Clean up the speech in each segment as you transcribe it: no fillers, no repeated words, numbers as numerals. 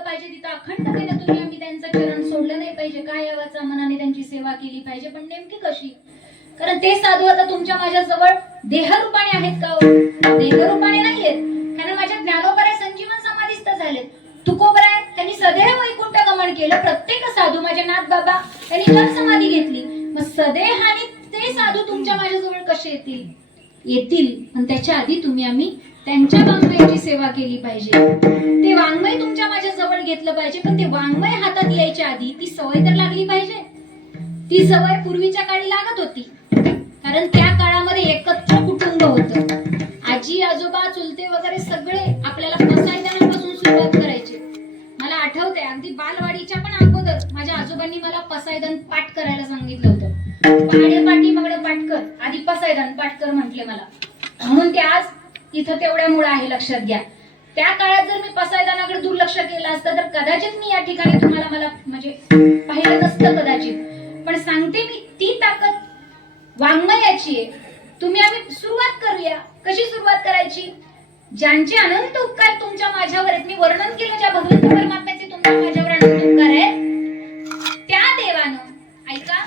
पाहिजे, तिथं अखंडतेने तुम्ही आम्ही त्यांचं चरण सोडलं नाही पाहिजे, काय यावाचा मनाने त्यांची सेवा केली पाहिजे. पण नेमकी कशी? कारण ते साधू आता तुमच्या माझ्या जवळ देहरूपाने आहेत का? देहरूपाने नाहीयेत, कारण माझ्या ज्ञानोबराय संजीवन समाधीस्थ झालेत. तुकोबराय त्यांनी सदैव वैकुंठ गमन केलं. प्रत्येक साधू माझे नाथ बाबा त्यांनी जन समाधी घेतली. मग सदेहाने ते साधू तुमच्या माझ्या जवळ कसे येतील? येतील, पण त्याच्या आधी तुम्ही आम्ही त्यांच्या वाङ्मयाची सेवा केली पाहिजे. ते वाङ्मय तुमच्या माझ्या जवळ घेतलं पाहिजे. पण ते वाङ्मय हातात यायच्या आधी ती सवय तर लागली पाहिजे. ती सवय पूर्वीच्या काळी लागत होती, कारण त्या काळामध्ये एकत्र कुटुंब होतं. आजी आजोबा चुलते वगैरे सगळे आपल्याला पसायदानापासून सुरुवात करायचे. मला आठवतंय अगदी बालवाडीच्या पण अगोदर माझ्या आजोबांनी मला पसायदान पाठ करायला सांगितलं होतं. पाडे पाठी मगड पाठ कर, आधी पसायदान पाठ कर म्हटले मला. म्हणून ते आज इथं तेवढ्या मुळे आहे, लक्षात घ्या. त्या काळात जर मी पसायदानाकडे दुर्लक्ष केलं असतं तर कदाचित मी या ठिकाणी तुम्हाला मला म्हणजे पाहिलं नसतं कदाचित. पण सांगते मी, ती ताकद वाङ्मयाची आहे. तुम्ही आम्ही सुरुवात करूया. कशी सुरुवात करायची? ज्यांचे अनंत उपकार तुमच्या माझ्यावर आहेत, मी वर्णन केलं ज्या भगवंत परमात्म्याचे तुमच्या माझ्यावर अनंत उपकार आहेत, त्या देवानं ऐका,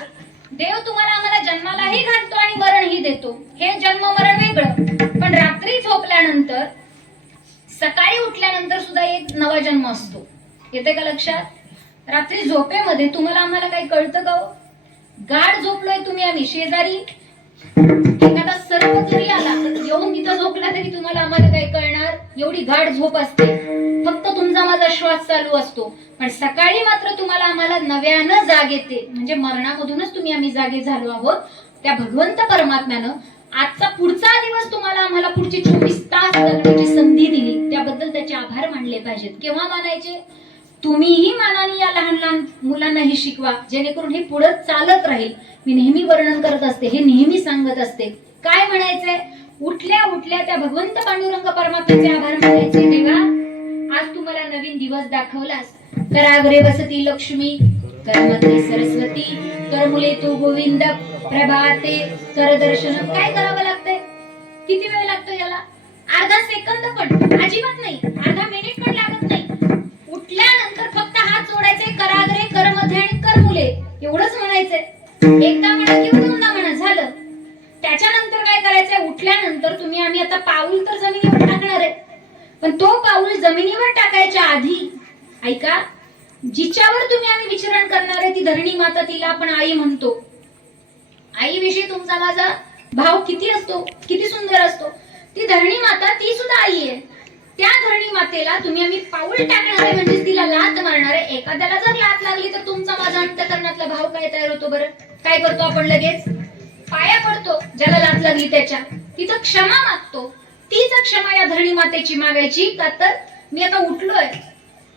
देव तुम्हाला आम्हाला जन्मालाही घालतो आणि मरणही देतो. हे जन्म मरण वेगळं, पण रात्री झोपल्यानंतर सकाळी उठल्यानंतर सुद्धा एक नवा जन्म असतो. येते का लक्षात? रात्री झोपेमध्ये तुम्हाला आम्हाला काही कळतं का? गाढ झोपलोय तुम्ही आम्ही, शेजारी एखादा सर्प जरी आला येऊन तिथं झोपला तरी तुम्हाला आम्हाला काय कळणार? एवढी गाढ झोप असते. फक्त तुमचा माझा श्वास चालू असतो. पण सकाळी मात्र तुम्हाला आम्हाला नव्यानं जाग येते. म्हणजे मरणामधूनच तुम्ही आम्ही जागे झालो आहोत. त्या भगवंत परमात्म्यानं आजचा पुढचा दिवस तुम्हाला आम्हाला पुढचे 24 तास जगण्याची संधी दिली. त्याबद्दल त्याचे आभार मानले पाहिजेत. केव्हा मानायचे? तुम्हीही मानाने या लहान लहान मुलांनाही शिकवा, जेणेकरून हे पुढे चालत राहील. मी नेहमी वर्णन करत असते, हे नेहमी सांगत असते. काय म्हणायचंय? उठल्या उठल्या त्या भगवंत पांडुरंग परमात्म्याचे आभार मानायचे. देवा, आज तुम्हाला नवीन दिवस दाखवलास. कराग्रे वसती लक्ष्मी, करमध्ये सरस्वती, करमुले तू गोविंद, प्रभाते कर दर्शन. काय करावं लागतंय? किती वेळ लागतो याला? अर्धा सेकंद पण अजिबात नाही, अर्धा मिनिट पण लागत नाही. उठल्यानंतर फक्त हात जोडायचे, कराग्रे, करमध्ये आणि करमुले, एवढंच म्हणायचंय. एकदा म्हणा किंवा दोनदा म्हणा, झालं. त्याच्यानंतर काय करायचंय? उठल्यानंतर तुम्ही आम्ही आता पाऊल तर जमिनीवर टाकणार आहे, पण तो पाऊल जमिनीवर टाकायच्या आधी ऐका, जिच्यावर तुम्ही आम्ही विचरण करणार आहे ती धरणी माता, तिला आपण आई म्हणतो. आईविषयी तुमचा माझा भाव किती असतो, किती सुंदर असतो. ती धरणी माता, ती सुद्धा आई आहे. त्या धरणी मातेला तुम्ही आम्ही पाऊल टाकणार आहे म्हणजे तिला लात मारणार आहे. एखाद्याला जर लात लागली तर तुमचा माझा अंतःकरणातला भाव काय तयार होतो बरं? काय करतो आपण? लगेच पाया पडतो ज्याला लात लागली त्याच्या. तिथं क्षमा मागतो. तीच क्षमा या धरणी मातेची मागायची का? तर मी आता उठलोय,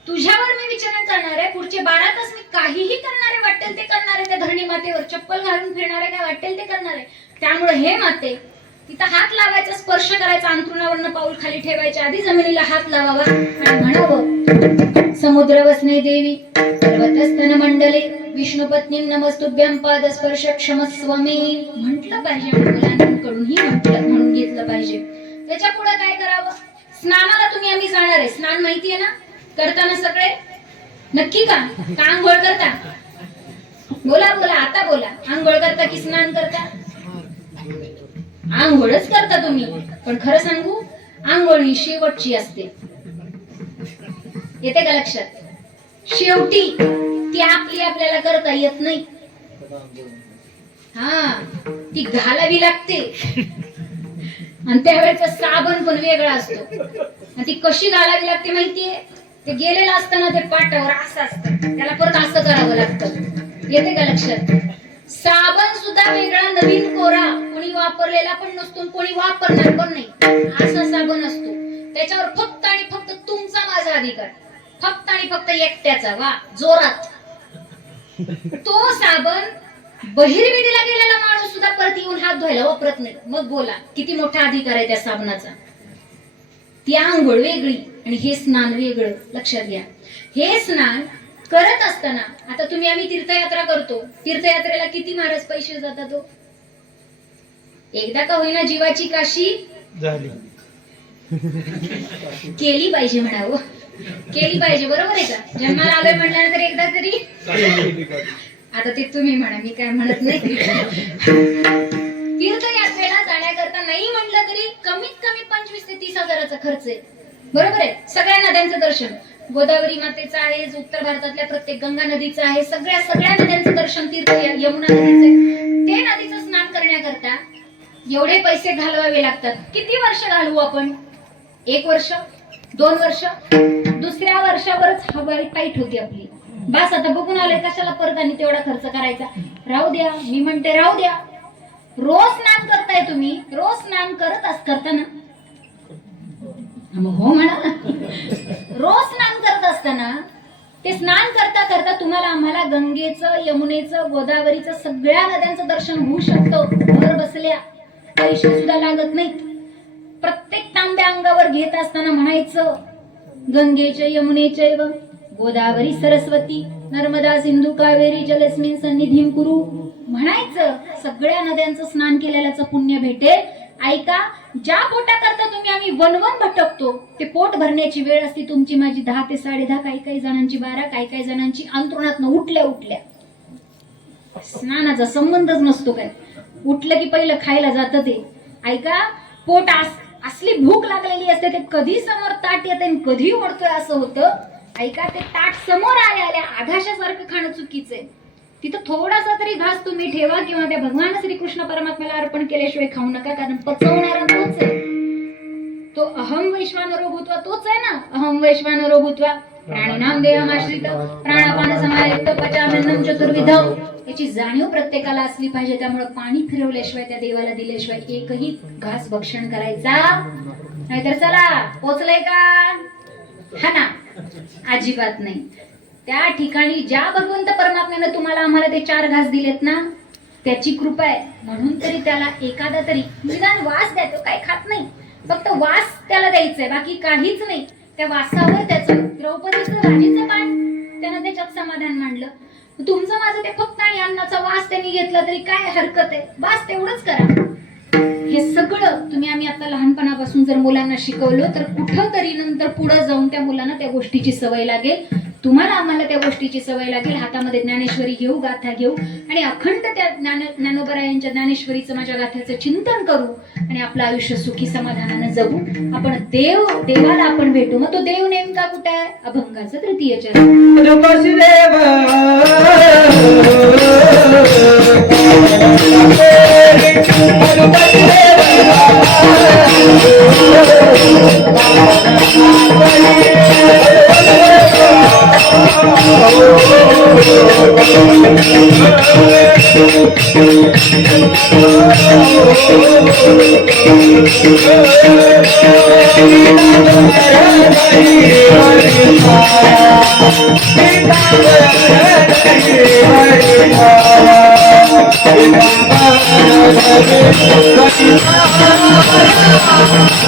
तुझ्यावर मी विचरण करणार आहे. पुढचे 12 तास मी काहीही करणार आहे, वाटेल ते करणार आहे. त्या धरणी मातेवर चप्पल घालून फिरणार आहे, काय वाटेल ते करणार आहे. त्यामुळे हे माते, तिथं हात लावायचा, स्पर्श करायचा, अंथरुणावरनं पाऊल खाली ठेवायच्या आधी जमिनीला हात लावावा आणि म्हणावं, समुद्र वसने देवी पर्वतस्तन मंडले विष्णुपत्नी नमस्तुभ्यं पादस्पर्श क्षमस्व मे. म्हटलं पाहिजे आणि मुलांकडूनही म्हटलं म्हणून घेतलं पाहिजे. त्याच्या पुढे काय करावं? स्नानाला तुम्ही आम्ही जाणार आहे. स्नान माहितीये ना? करताना सगळे नक्की का? का आंघोळ करता? बोला बोला, आता बोला. आंघोळ करता की स्नान करता? आंघोळच करता तुम्ही. पण खरं सांगू, आंघोळ ही शेवटची असते. येते का लक्षात? शेवटी ती आपली आपल्याला करता येत नाही. हा, ती घालावी लागते. आणि त्यावेळेचा साबण पण वेगळा असतो. आणि ती कशी घालावी लागते माहितीये? ते गेलेलं असताना ते पाटावर असं असतं, त्याला परत असं करावं लागतं. येते का लक्षात? साबण सुद्धा वेगळा, नवीन कोरा, कोणी वापरलेला पण नसतो, कोणी वापरणार पण नाही, असा साबण असतो. त्याच्यावर फक्त आणि फक्त तुमचा माझा अधिकार, फक्त आणि फक्त एकट्याचा. वा, जोरात. तो साबण बहिर्विधीला गेलेला माणूस सुद्धा परत येऊन हात धुवायला वापरत नाही. मग बोला किती मोठा अधिकार आहे त्या साबणाचा. ती आंघोळ वेगळी आणि हे स्नान वेगळं. लक्षात घ्या. हे स्नान करत असताना, आता तुम्ही आम्ही तीर्थयात्रा करतो, तीर्थयात्रेला किती महाराज पैसे जातात? तो एकदा का होईना जीवाची काशी झाली केली पाहिजे म्हणावं. केली पाहिजे, बरोबर आहे का? जन्माला आलोय म्हटल्यानंतर एकदा तरी, आता ते तुम्ही म्हणा, मी काय म्हणत नाही. तीर्थयात्रेला जाण्याकरता नाही म्हटलं तरी कमीत कमी 25 ते 30 हजाराचा खर्च आहे, बरोबर आहे. सगळ्या नद्यांचं दर्शन, गोदावरी मातेचं आहे, उत्तर भारतातल्या प्रत्येक गंगा नदीचं आहे, सगळ्या नद्यांचं दर्शन, तीर्थ यमुना नदीचं आहे. ते नदीचं स्नान करण्याकरता एवढे पैसे घालवावे लागतात. किती वर्ष घालवू आपण? 1 वर्ष, 2 वर्ष, दुसऱ्या वर्षावरच हवा टाईट होती आपली. बस आता बघून आलोय, कशाला परत आणि तेवढा खर्च करायचा? राहू द्या, मी म्हणते राहू द्या. रोज स्नान करताय तुम्ही, रोज स्नान करता ना? हो म्हणा. रोज स्नान करत असताना ते स्नान करता करता तुम्हाला आम्हाला गंगेचं, यमुनेचं, गोदावरीचं, सगळ्या नद्यांचं दर्शन होऊ शकतं घर बसल्या. पैसे सुद्धा लागत नाहीत. प्रत्येक तांब्या अंगावर घेत असताना म्हणायचं, गंगेच्या यमुनेच्या गोदावरी सरस्वती नर्मदा सिंधू कावेरी जलस्मिन सन्निधीं कुरु म्हणायचं. सगळ्या नद्यांचं स्नान केलेल्याचं पुण्य भेटेल. ऐका, ज्या पोटाकरता तुम्ही आम्ही वनवन भटकतो, ते पोट भरण्याची वेळ असते तुमची माझी 10 ते 10:30, काही जणांची 12, काही जणांची अंथरुणातनं उठल्या स्नानाचा संबंधच नसतो. काय उठलं की पहिलं खायला जातं ते. ऐका, पोट असली भूक लागलेली असते, ते कधी समोर ताट येते आणि कधी ओढतोय असं होतं. ऐका, ते ताट समोर आल्या आघाशासारखं खाणं चुकीचं आहे. तिथं थोडासा तरी घास तुम्ही ठेवा किंवा त्या भगवान श्रीकृष्ण परमात्म्याला अर्पण केल्याशिवाय खाऊ नका, कारण पचवणारा तोच आहे. तो अहम वैश्वानरो भूत्वा तोच आहे ना. अहम वैश्वानरो भूत्वा प्राणिनाम देहमाश्रित प्राणापान समायुक्त पचानन्नम चतुर्विधम. याची जाणीव प्रत्येकाला असली पाहिजे. त्यामुळे पाणी फिरवल्याशिवाय, त्या देवाला दिल्याशिवाय एकही घास भक्षण करायचा नाहीतर चला पोचलंय का, हा ना, अजिबात नाही. त्या ठिकाणी ज्या भगवंत परमात्म्याने तुम्हाला आम्हाला ते 4 घास दिलेत ना, त्याची कृपा आहे. म्हणून तरी त्याला एखादा तरी निदान वास द्या. तो काय खात नाही, फक्त वास त्याला द्यायचंय, बाकी काहीच नाही. त्या वासावर त्याचं द्रौपदीचं राजेचं पाठ, त्यानं त्याच्यात समाधान मांडलं. तुमचं माझं ते फक्त आणि अन्नाचा वास त्यांनी घेतला तरी काय हरकत आहे? बस तेवढंच करा. हे सगळं तुम्ही आम्ही आता लहानपणापासून जर मुलांना शिकवलं तर कुठं तरी नंतर पुढे जाऊन त्या मुलांना त्या गोष्टीची सवय लागेल. तुम्हाला आम्हाला त्या गोष्टीची सवय लागेल. हातामध्ये ज्ञानेश्वरी घेऊ, गाथा घेऊ आणि अखंड त्या ज्ञानोबरायांच्या ज्ञानेश्वरीचं, माझ्या गाथ्याचं चिंतन करू आणि आपलं आयुष्य सुखी समाधानानं जगू. आपण देवाला आपण भेटू. मग तो देव नेमका कुठे आहे? अभंगाचं 3य चरण.